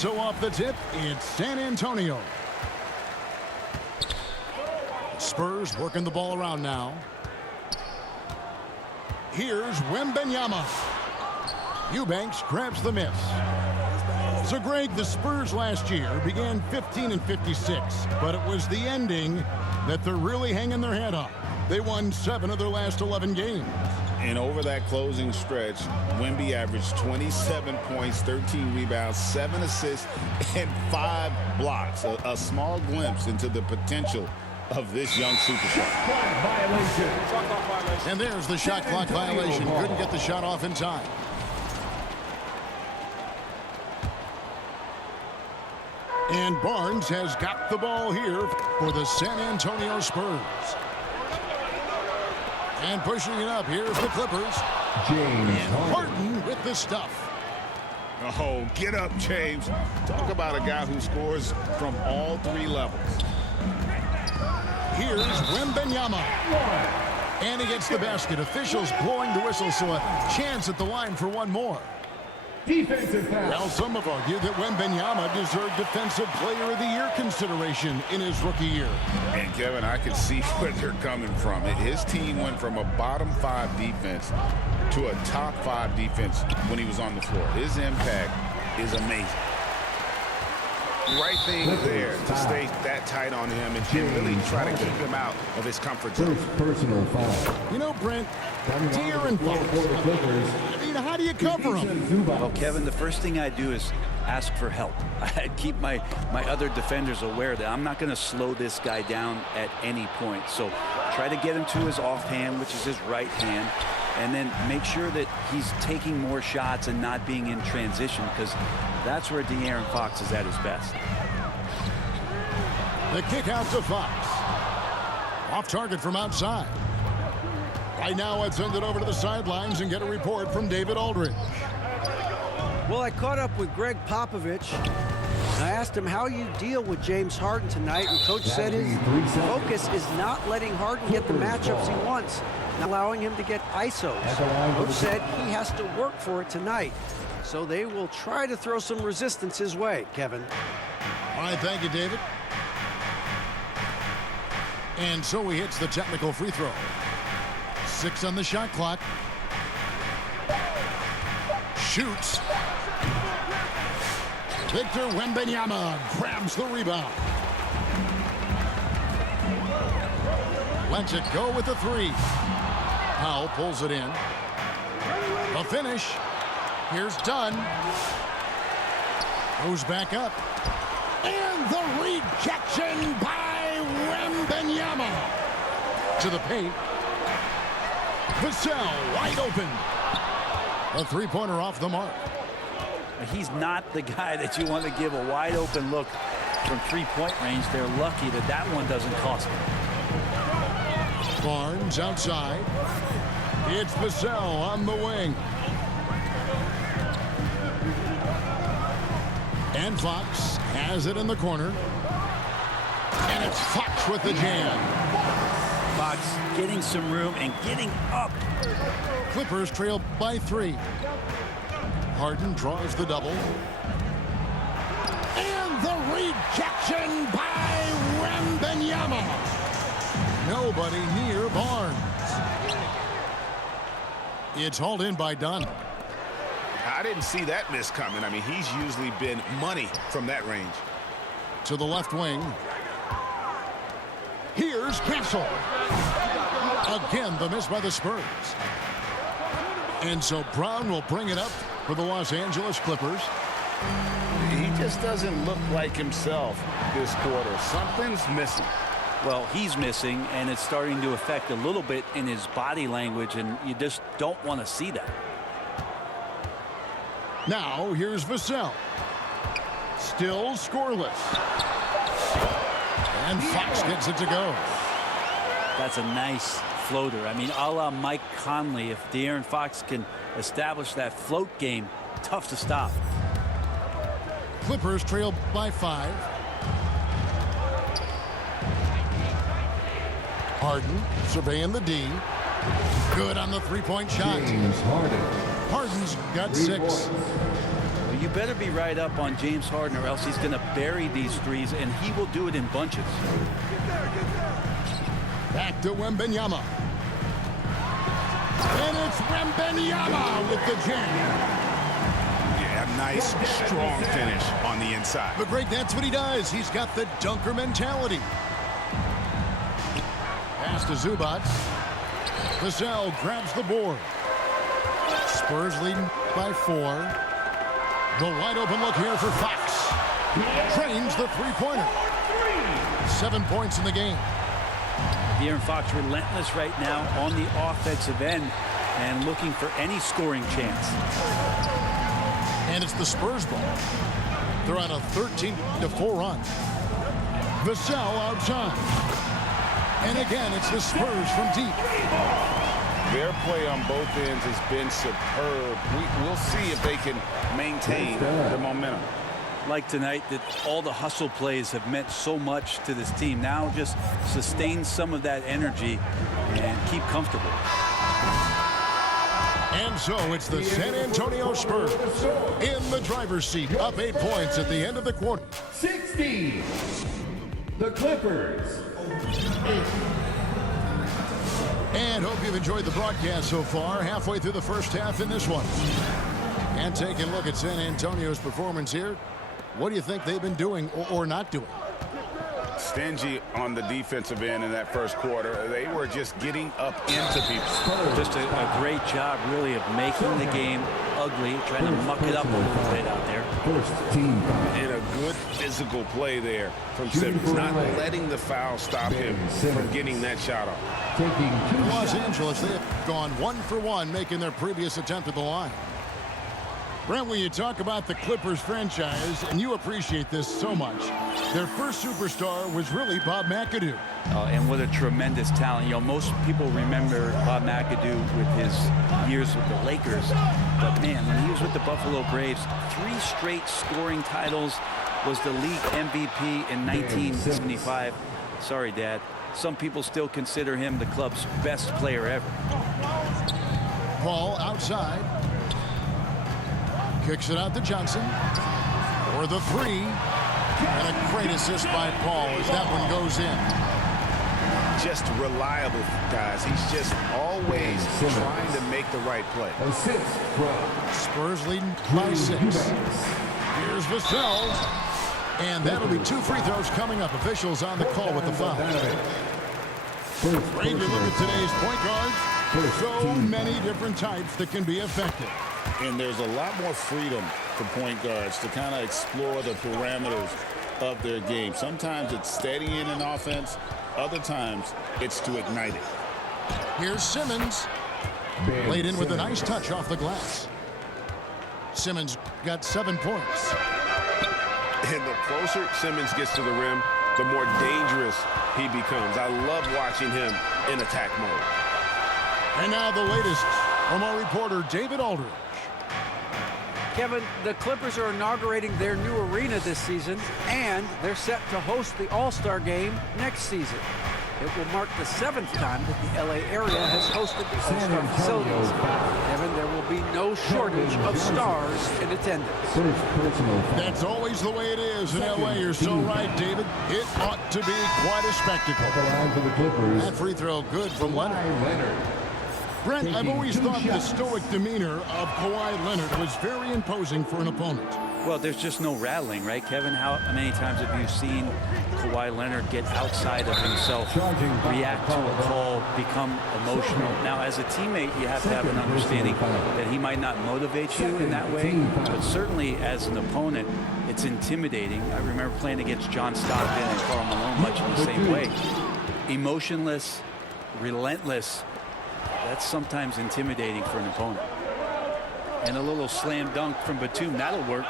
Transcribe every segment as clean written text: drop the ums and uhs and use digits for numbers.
so off the tip, it's San Antonio. Spurs working the ball around now. Here's Wemby. Eubanks grabs the miss. So, Greg, the Spurs last year began 15-56, but it was the ending that they're really hanging their head on. They won 7 of their last 11 games. And over that closing stretch, Wemby averaged 27 points, 13 rebounds, 7 assists, and 5 blocks. A small glimpse into the potential of this young superstar. And there's the shot clock violation. Couldn't get the shot off in time. And Barnes has got the ball here for the San Antonio Spurs. And pushing it up, here's the Clippers. And Harden with the stuff. Oh, get up, James. Talk about a guy who scores from all 3 levels. Here's Wemby. And he gets the basket. Officials blowing the whistle, so a chance at the line for one more. Defensive foul. Well, some have argued that Wemby deserved Defensive Player of the Year consideration in his rookie year. And, Kevin, I can see where they're coming from. His team went from a bottom 5 defense to a top 5 defense when he was on the floor. His impact is amazing. Right thing there to stay that tight on him and really try to keep him out of his comfort zone. First personal foul. You know, Brent, De'Aaron Fox, I mean, how do you cover him? Well, Kevin, the first thing I do is ask for help. I keep my other defenders aware that I'm not going to slow this guy down at any point. So try to get him to his offhand, which is his right hand, and then make sure that he's taking more shots and not being in transition, because that's where De'Aaron Fox is at his best. The kick out to Fox. Off target from outside. Right now, let's send it over to the sidelines and get a report from David Aldridge. Well, I caught up with Greg Popovich. I asked him how you deal with James Harden tonight, and Coach said his focus is not letting Harden get the matchups he wants, not allowing him to get ISOs. Coach said he has to work for it tonight, so they will try to throw some resistance his way, Kevin. All right, thank you, David. And so he hits the technical free throw. 6 on the shot clock. Shoots. Victor Wembanyama grabs the rebound. Lets it go with the 3. Powell pulls it in. The finish. Here's Dunn. Goes back up. And the rejection by Wembanyama. To the paint. Vassell wide open. A 3-pointer off the mark. He's not the guy that you want to give a wide open look from 3-point range. They're lucky that that one doesn't cost them. Barnes outside. It's Vassell on the wing. And Fox has it in the corner. And it's Fox with the jam. Fox getting some room and getting up. Clippers trail by 3. Harden draws the double. And the rejection by Wembanyama. Nobody near Barnes. It's hauled in by Dunn. I didn't see that miss coming. I mean, he's usually been money from that range. To the left wing. Here's Castle. Again, the miss by the Spurs. And so Brown will bring it up for the Los Angeles Clippers. He just doesn't look like himself this quarter. Something's missing. Well, he's missing, and it's starting to affect a little bit in his body language, and you just don't want to see that. Now, here's Vassell. Still scoreless. And Fox gets it to go. That's a nice floater. I mean, a la Mike Conley, if De'Aaron Fox can establish that float game, tough to stop. Clippers trail by 5. Harden surveying the D. Good on the 3-point shot. James Harden. Harden's got 6. you better be right up on James Harden or else he's going to bury these threes, and he will do it in bunches. Back to Wembenyama. And it's Wembenyama with the jam. Yeah, nice, strong finish on the inside. But Greg, that's what he does. He's got the dunker mentality. Pass to Zubac. Vassell grabs the board. Spurs leading by 4. The wide open look here for Fox. Drains the three-pointer. 7 points in the game. De'Aaron Fox relentless right now on the offensive end and looking for any scoring chance. And it's the Spurs ball. They're on a 13-4 run. Vassell outside. And again, it's the Spurs from deep. Their play on both ends has been superb. We'll see if they can maintain the momentum. Like tonight, that all the hustle plays have meant so much to this team. Now just sustain some of that energy and keep comfortable. And so it's the San Antonio Spurs in the driver's seat, up 8 points at the end of the quarter. 60. The Clippers. And hope you've enjoyed the broadcast so far. Halfway through the first half in this one. And taking a look at San Antonio's performance here. What do you think they've been doing or not doing? Stingy on the defensive end in that first quarter. They were just getting up into people. Just a great job, really, of making the game ugly, trying to muck it up a little bit out there. First team foul. And a good physical play there from Simmons, not letting the foul stop him from getting that shot off. Taking 2 Los shots. Angeles, they have gone 1 for 1, making their previous attempt at the line. Brent, when you talk about the Clippers franchise, and you appreciate this so much, their first superstar was really Bob McAdoo. And what a tremendous talent. You know, most people remember Bob McAdoo with his years with the Lakers. But, man, when he was with the Buffalo Braves, 3 straight scoring titles, was the league MVP in 1975. Sorry, Dad. Some people still consider him the club's best player ever. Paul outside. Kicks it out to Johnson for the 3. And a great assist by Paul as that one goes in. Just reliable, guys. He's just always trying to make the right play. Assist from Spurs leading by 6. Here's Vassell. And that'll be 2 free throws coming up. Officials on the call with the foul. Great to look at today's point guards. So many different types that can be effective. And there's a lot more freedom for point guards to kind of explore the parameters of their game. Sometimes it's steadying an offense. Other times it's to ignite it. Here's Simmons. Laid in with a nice touch off the glass. Simmons got 7 points. And the closer Simmons gets to the rim, the more dangerous he becomes. I love watching him in attack mode. And now the latest from our reporter, David Aldridge. Kevin, the Clippers are inaugurating their new arena this season, and they're set to host the All-Star Game next season. It will mark the 7th time that the LA area has hosted the All-Star facilities. Kevin, there will be no shortage of stars in attendance. That's always the way it is in LA. You're so right, David. It ought to be quite a spectacle. At the line for the Clippers. That free throw good from Leonard. Brent, I've always thought the stoic demeanor of Kawhi Leonard was very imposing for an opponent. Well, there's just no rattling, right, Kevin? How many times have you seen Kawhi Leonard get outside of himself, react to a call, become emotional? Now, as a teammate, you have to have an understanding that he might not motivate you in that way, but certainly as an opponent, it's intimidating. I remember playing against John Stockton and Karl Malone much in the same way. Emotionless, relentless. That's sometimes intimidating for an opponent. And a little slam dunk from Batum, that'll work.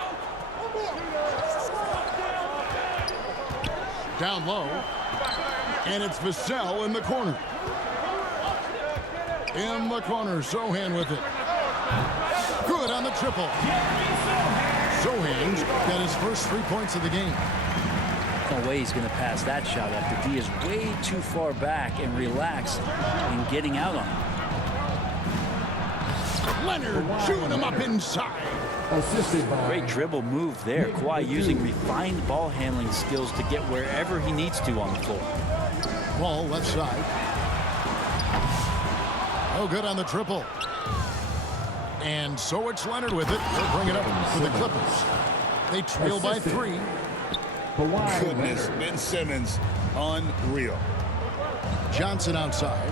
Down low. And it's Vassell in the corner. In the corner, Sohan with it. Good on the triple. Sohan's got his first 3 points of the game. No way he's going to pass that shot after D is way too far back and relaxed in getting out on him. Leonard chewing him up inside. Assisted by Great dribble move there. Kawhi using refined ball handling skills to get wherever he needs to on the floor. Ball left side. No good on the triple. And so it's Leonard with it. They'll bring it up for the Clippers. They trail by 3. Kawhi Goodness, Leonard. Ben Simmons, unreal. Johnson outside.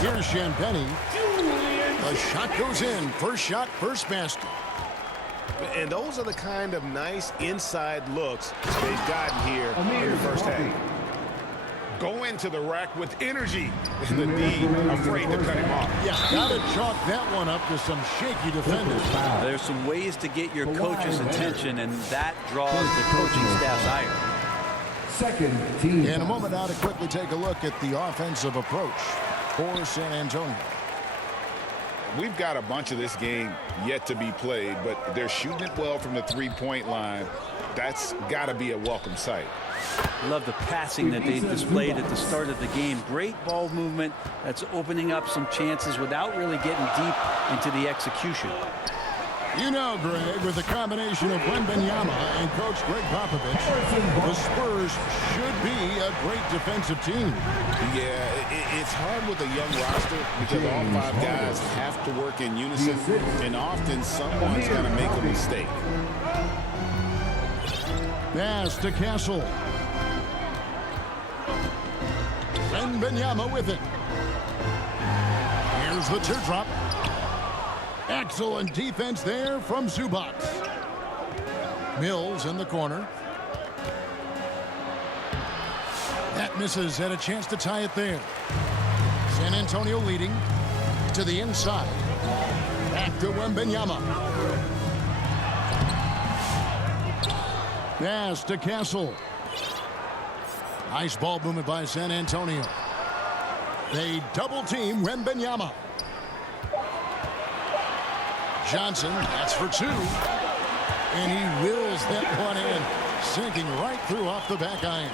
Here's Champagny. The shot goes in. First shot, first basket. And those are the kind of nice inside looks they've gotten here in the first half. Go into the rack with energy. And the D afraid to cut him off. Yeah, gotta chalk that one up to some shaky defenders. There's some ways to get your coach's attention, and that draws the coaching staff's ire. Second team. In a moment now to quickly take a look at the offensive approach for San Antonio. We've got a bunch of this game yet to be played, but they're shooting it well from the three-point line. That's got to be a welcome sight. Love the passing that they displayed at the start of the game. Great ball movement that's opening up some chances without really getting deep into the execution. You know, Greg, with the combination of Wemby and Coach Greg Popovich, the Spurs should be a great defensive team. Yeah, it's hard with a young roster because all 5 guys have to work in unison, and often someone's going to make a mistake. Pass to Castle. Wemby with it. Here's the teardrop. Excellent defense there from Zubac. Mills in the corner. That misses, had a chance to tie it there. San Antonio leading to the inside. Back to Wemby. Pass to Castle. Nice ball movement by San Antonio. They double team Wemby. Johnson, that's for 2. And he wills that one in, sinking right through off the back iron.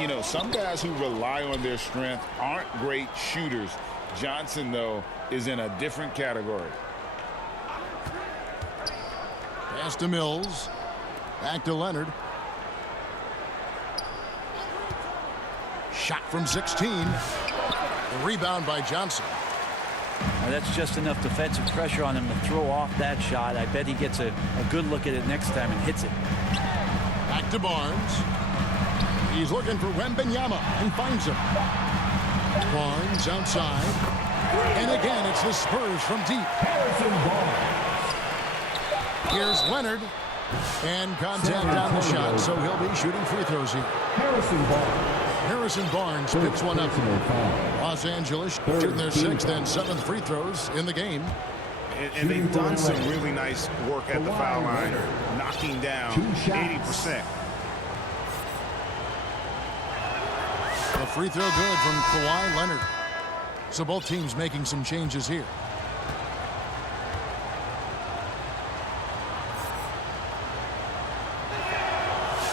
You know, some guys who rely on their strength aren't great shooters. Johnson, though, is in a different category. Pass to Mills. Back to Leonard. Shot from 16. The rebound by Johnson. Now that's just enough defensive pressure on him to throw off that shot. I bet he gets a good look at it next time and hits it. Back to Barnes. He's looking for Wemby and finds him. Barnes outside. And again, it's the Spurs from deep. Here's Leonard. And contact on the shot, so he'll be shooting free throws here. Harrison Barnes picks one up. Los Angeles shooting their 6th and 7th free throws in the game. And they've done some really nice work at the foul line, knocking down 80%. A free throw good from Kawhi Leonard. So both teams making some changes here.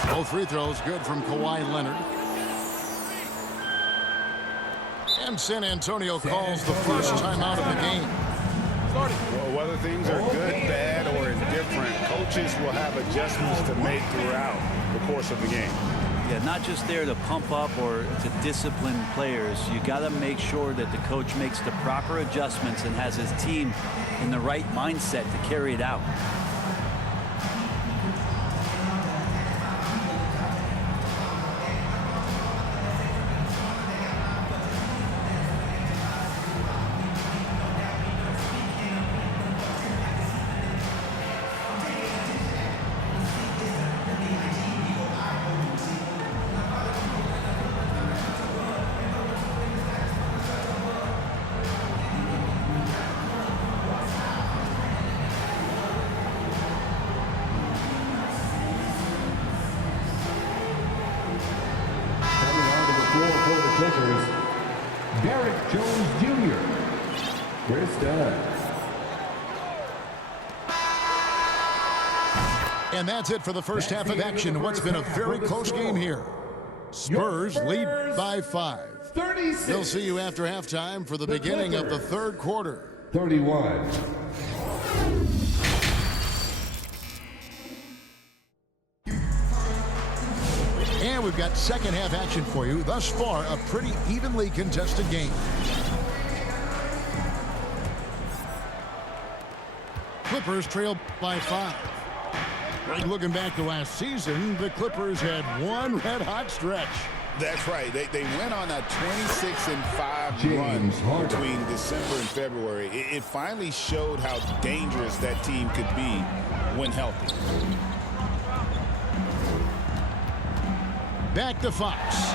Both free throws good from Kawhi Leonard. And San Antonio calls the first time out of the game. Well, whether things are good, bad, or indifferent, coaches will have adjustments to make throughout the course of the game. Yeah, not just there to pump up or to discipline players. You got to make sure that the coach makes the proper adjustments and has his team in the right mindset to carry it out. Clippers, Derek Jones Jr. Chris Dunn. And that's it for the first half of action. What's been a very close game here. Spurs lead by 5. 36. They'll see you after halftime for the beginning of the third quarter. 31. And we've got second half action for you. Thus far, a pretty evenly contested game. Clippers trail by 5. Right, looking back to last season, the Clippers had one red-hot stretch. That's right. They went on a 26-5 James run Harden. between December and February. It finally showed how dangerous that team could be when healthy. Back to Fox.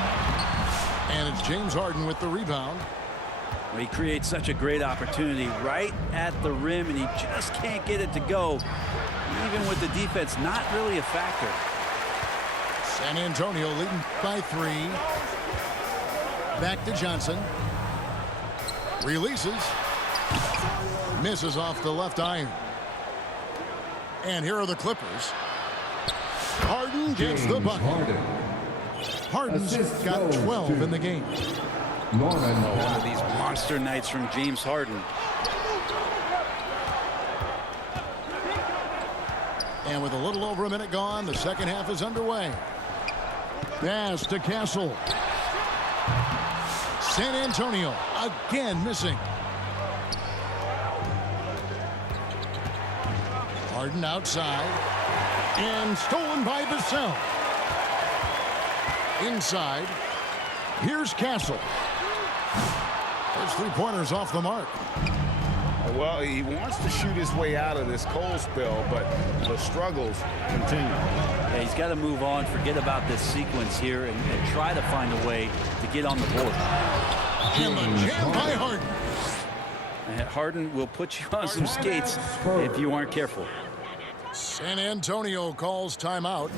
And it's James Harden with the rebound. Well, he creates such a great opportunity right at the rim, and he just can't get it to go. Even with the defense not really a factor. San Antonio leading by 3. Back to Johnson. Releases. Misses off the left iron. And here are the Clippers. Harden gets the James bucket. Harden. Harden's Assist got goes 12 to in the game. Norman One of these monster nights from James Harden. And with a little over a minute gone, the second half is underway. Pass to Castle. San Antonio again missing. Harden outside. And stolen by Vassell. Inside. Here's Castle. Those 3-pointers off the mark. Well, he wants to shoot his way out of this cold spell, but the struggles continue. Yeah, he's got to move on, forget about this sequence here, and try to find a way to get on the board. And the jam by Harden. And Harden will put you on some skates if you aren't careful. San Antonio calls timeout.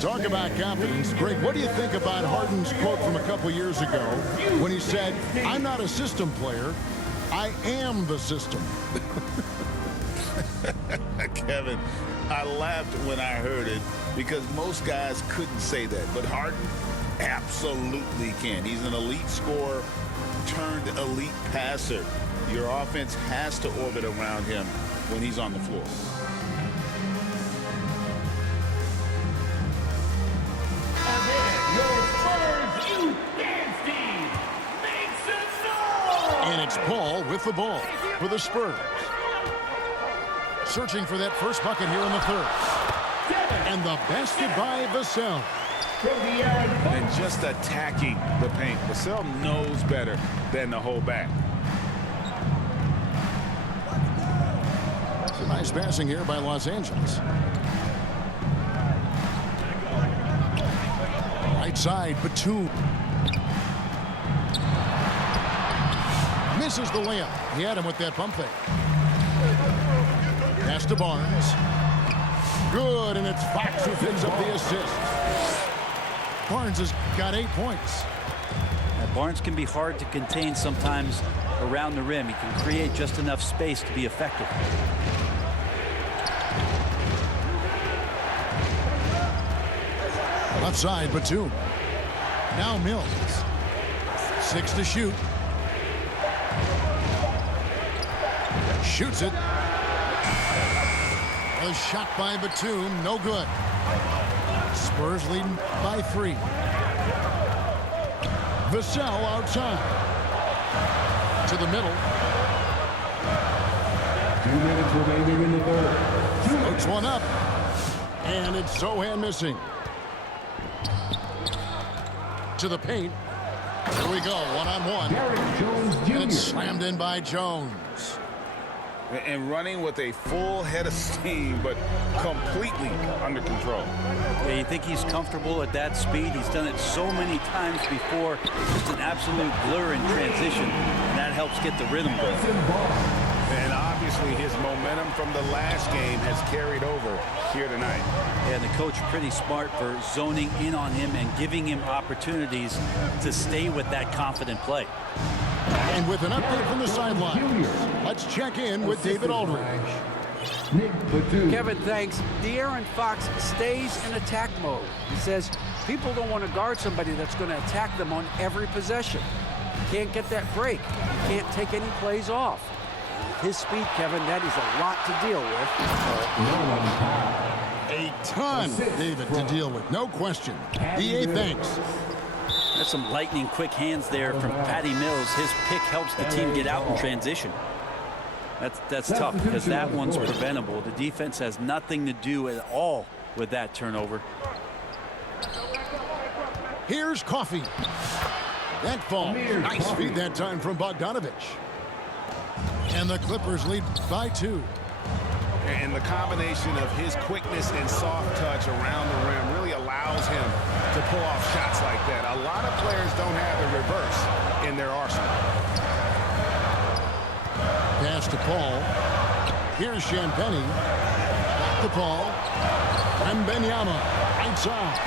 Talk about confidence. Greg, what do you think about Harden's quote from a couple years ago when he said, "I'm not a system player, I am the system"? Kevin, I laughed when I heard it because most guys couldn't say that. But Harden absolutely can. He's an elite scorer turned elite passer. Your offense has to orbit around him when he's on the floor. And it's Paul with the ball for the Spurs. Searching for that first bucket here in the third. And the basket by Vassell. And just attacking the paint. Vassell knows better than to hold back. Some nice passing here by Los Angeles. Right side, Batum. Misses the layup. He had him with that pump fake. Pass to Barnes. Good, and it's Fox who picks up the assist. Barnes has got 8 points. Now, Barnes can be hard to contain sometimes around the rim. He can create just enough space to be effective. Left side, Batum. Now Mills. 6 to shoot. Shoots it. A shot by Batum, no good. Spurs leading by 3. Vassell outside. To the middle. 2 minutes remaining in the third. Floats one up. And it's Sohan missing. To the paint. Here we go, one-on-one. Derek Jones And it's Jr. slammed in by Jones. And running with a full head of steam, but completely under control. Yeah, you think he's comfortable at that speed? He's done it so many times before. Just an absolute blur in transition, and that helps get the rhythm going. And obviously his momentum from the last game has carried over here tonight. Yeah, and the coach pretty smart for zoning in on him and giving him opportunities to stay with that confident play. And with an update from the sidelines, let's check in with David Aldridge. Nick Batum. Kevin, thanks. De'Aaron Fox stays in attack mode. He says people don't want to guard somebody that's going to attack them on every possession. You can't get that break. You can't take any plays off. With his speed, Kevin, that is a lot to deal with. A ton, David, to deal with. No question. DA, thanks. That's some lightning quick hands there from Patty Mills. His pick helps the team get out in transition. That's tough because that one's preventable. The defense has nothing to do at all with that turnover. Here's Coffee. That fall. Nice feed that time from Bogdanovich. And the Clippers lead by 2. And the combination of his quickness and soft touch around the rim really allows him to pull off shots like that. A lot of players don't have the reverse in their arsenal. Pass to Paul. Here's Champagny. Back to Paul. Wembenyama. Right side.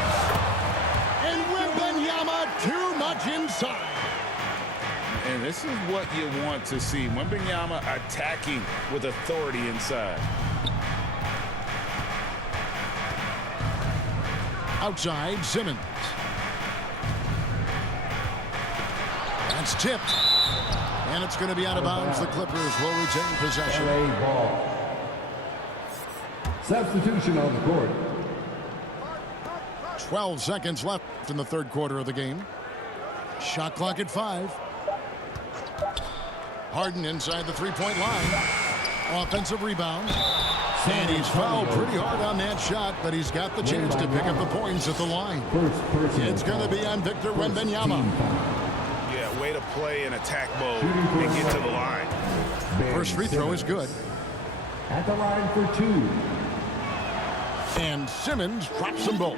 And Wembenyama too much inside. And this is what you want to see. Wembenyama attacking with authority inside. Outside, Simmons. That's tipped. And it's going to be out of bounds. The Clippers will retain possession. LA ball. Substitution on the court. 12 seconds left in the third quarter of the game. Shot clock at 5. Harden inside the three-point line. Offensive rebound. And he's fouled pretty hard on that shot, but he's got the chance to pick up the points at the line. It's going to be on Victor Wembanyama. Yeah, way to play in attack mode and get to the line. First free throw is good. At the line for 2. And Simmons drops them both.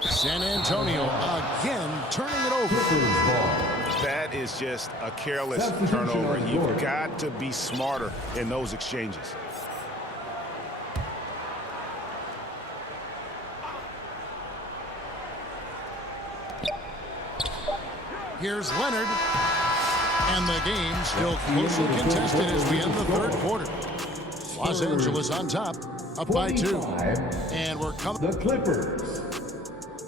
San Antonio again turning it over. That is just a careless turnover. You've got to be smarter in those exchanges. Here's Leonard. And the game still closely contested as we end the third quarter. Los Angeles on top, up by 2. And we're coming. The Clippers,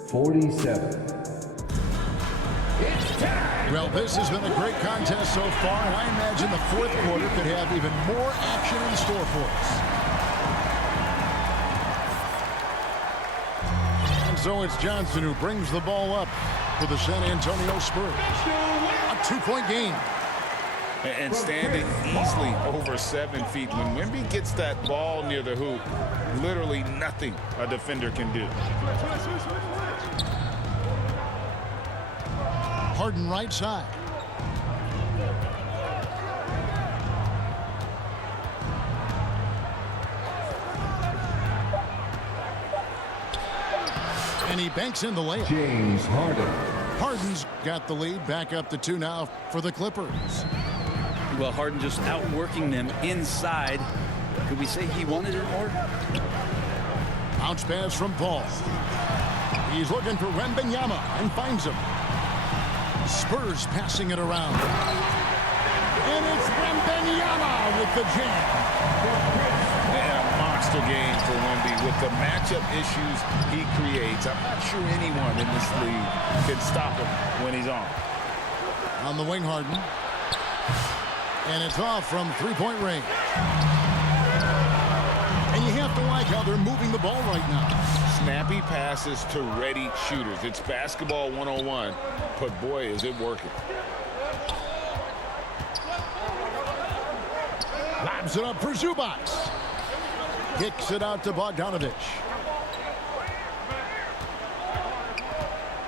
47. Well, this has been a great contest so far, and I imagine the fourth quarter could have even more action in store for us. And so it's Johnson who brings the ball up for the San Antonio Spurs. A 2-point game. And standing easily over 7 feet. When Wemby gets that ball near the hoop, literally nothing a defender can do. Harden right side. And he banks in the layup. James Harden. Harden's got the lead, back up to 2 now for the Clippers. Well, Harden just outworking them inside. Could we say he wanted it more? Bounce pass from Paul. He's looking for Wembanyama and finds him. Spurs passing it around. And it's Wembanyama with the jam. And a monster game for Wemby with the matchup issues he creates. I'm not sure anyone in this league can stop him when he's on. On the wing, Harden. And it's off from three-point range. And you have to like how they're moving the ball right now. Snappy passes to ready shooters. It's basketball 101, but boy, is it working. Lobs it up for Zubac. Kicks it out to Bogdanovich.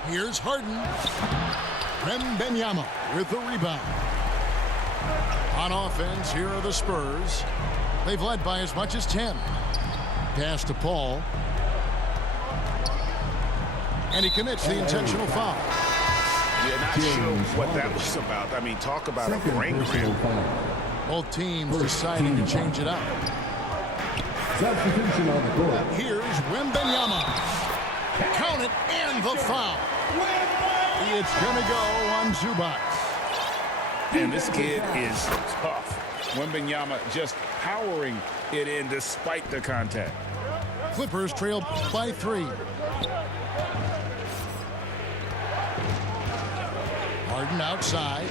Here's Harden. Wembanyama with the rebound. On offense, here are the Spurs. They've led by as much as 10. Pass to Paul. And he commits the intentional foul. Yeah, not sure what that was about. I mean, talk about a brain cramp. Both teams deciding to change it up. Substitution on the court. Here's Wembanyama. Count it and the foul. It's going to go on Zubac. And this kid is tough. Wembenyama just powering it in despite the contact. Clippers trail by 3. Harden outside.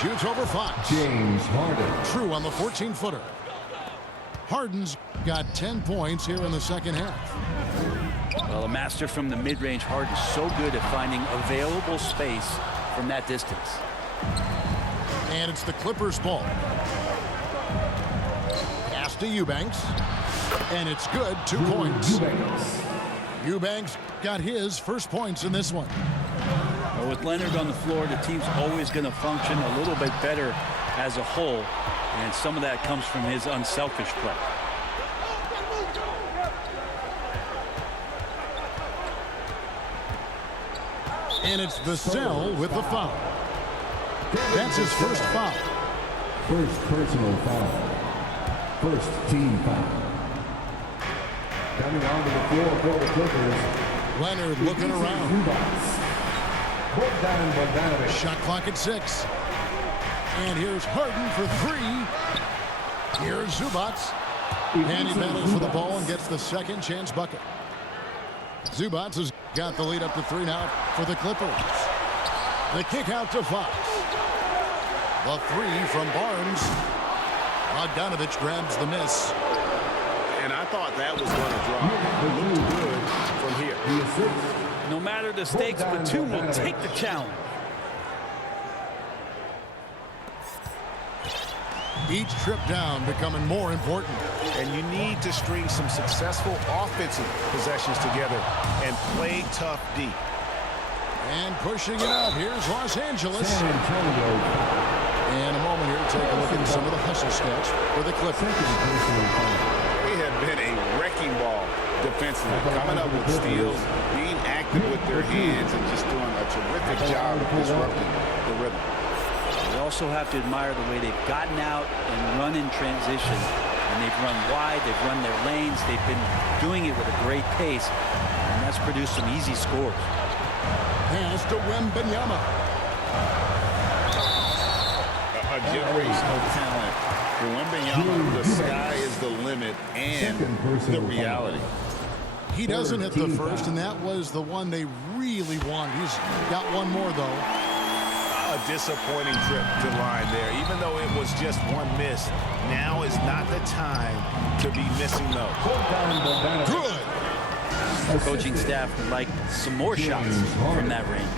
Shoots over Fox. James Harden. True on the 14-footer. Harden's got 10 points here in the second half. Well, a master from the mid-range. Harden's so good at finding available space from that distance. And it's the Clippers' ball. Pass to Eubanks. And it's good. 2 points. Eubanks got his first points in this one. Well, with Leonard on the floor, the team's always going to function a little bit better as a whole. And some of that comes from his unselfish play. And it's Vassell with the foul. That's his first foul. First personal foul. First team foul. Coming onto the floor for the Clippers. Leonard looking around. Bogdan Bogdanovic. Shot clock at 6. And here's Harden for 3. Here's Zubats. And he battles for the ball and gets the second chance bucket. Zubats has got the lead up to 3 now for the Clippers. The kick out to Fox. The 3 from Barnes. Bogdanovic grabs the miss. And I thought that was going to drop. It looked good from here. No matter the stakes, Batum will take the challenge. Each trip down becoming more important. And you need to string some successful offensive possessions together and play tough deep. And pushing it out. Here's Los Angeles. San Antonio. And a moment here to take a look at some of the hustle sketch for the Clippers. They have been a wrecking ball defensively, coming up with steals, being active with their hands, and just doing a terrific job of disrupting the rhythm. We also have to admire the way they've gotten out and run in transition. And they've run wide, they've run their lanes, they've been doing it with a great pace, and that's produced some easy scores. Pass to Wembenyama. A generational talent. For Wembenyama, the sky is the limit and the reality. He doesn't hit the first, and that was the one they really want. He's got one more, though. A disappointing trip to line there. Even though it was just one miss, now is not the time to be missing those. Good. The coaching staff would like some more shots from that range.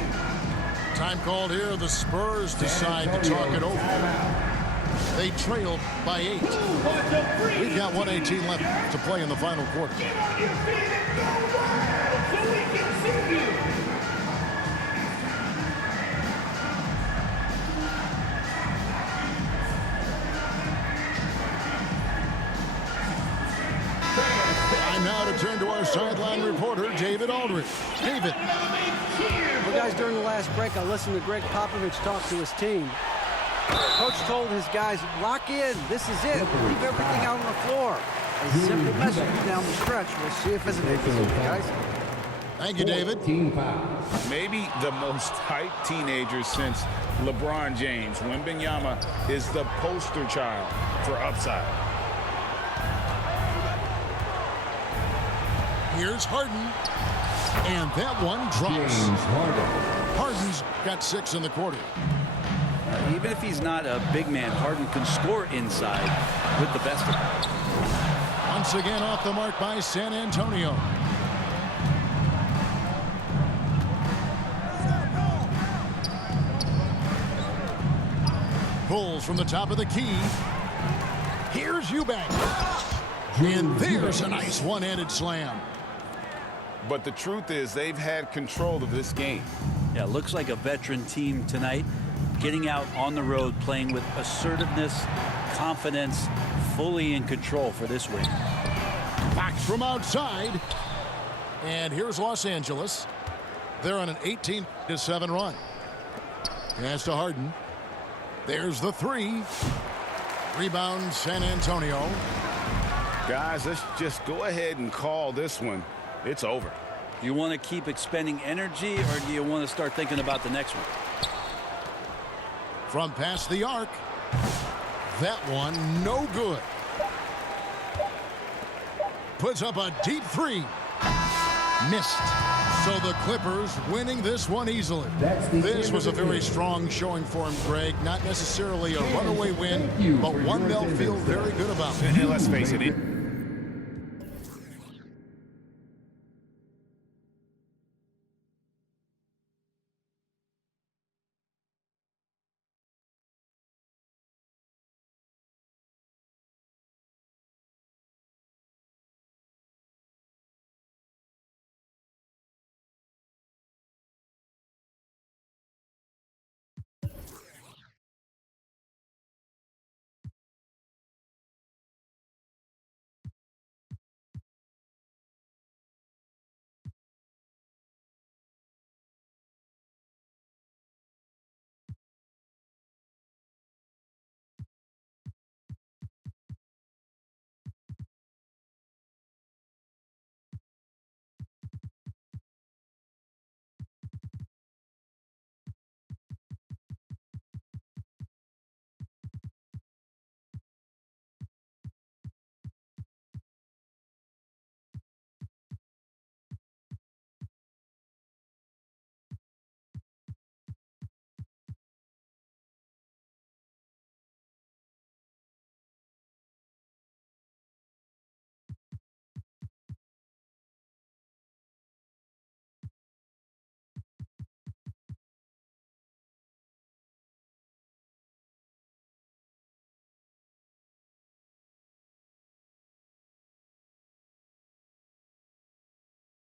Time called here. The Spurs decide to talk it over. They trailed by 8. We've got 1:18 left to play in the final quarter. Time now to turn to our sideline reporter, David Aldridge. David. Well, guys, during the last break, I listened to Greg Popovich talk to his team. Coach told his guys, lock in. This is it. Leave everything out on the floor. A simple message down the stretch. We'll see if it's an guys. Thank you, David. Team foul. Maybe the most hyped teenager since LeBron James. Wembenyama is the poster child for upside. Here's Harden. And that one drops. James Harden. Harden's got 6 in the quarter. Even if he's not a big man, Harden can score inside with the best of them. Once again off the mark by San Antonio. Pulls from the top of the key. Here's Eubanks. And there's a nice one-handed slam. But the truth is they've had control of this game. Yeah, looks like a veteran team tonight. Getting out on the road, playing with assertiveness, confidence, fully in control for this win. Fox from outside. And here's Los Angeles. They're on an 18-7 run. Pass to Harden. There's the 3. Rebound San Antonio. Guys, let's just go ahead and call this one. It's over. Do you want to keep expending energy, or do you want to start thinking about the next one? From past the arc. That one no good. Puts up a deep three. Missed. So the Clippers winning this one easily. This was a very strong showing for him, Greg. Not necessarily a runaway win, but one they'll feel very good about. And let's face it,